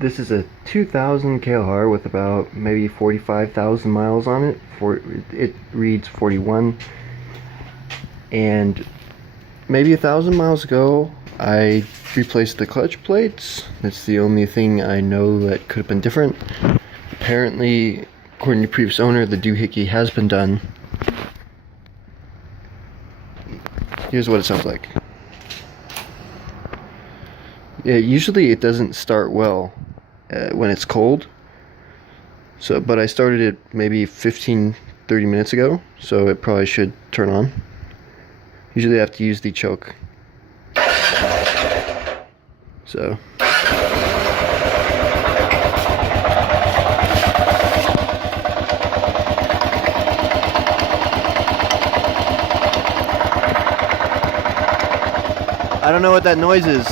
This is a 2000 KLR with about maybe 45,000 miles on it. It reads 41, and maybe 1,000 miles ago I replaced the clutch plates. That's the only thing I know that could have been different. Apparently, according to the previous owner, the doohickey has been done. Here's what it sounds like. Yeah, usually it doesn't start well when it's cold. But I started it maybe 15-30 minutes ago, so it probably should turn on. Usually I have to use the choke. So. I don't know what that noise is.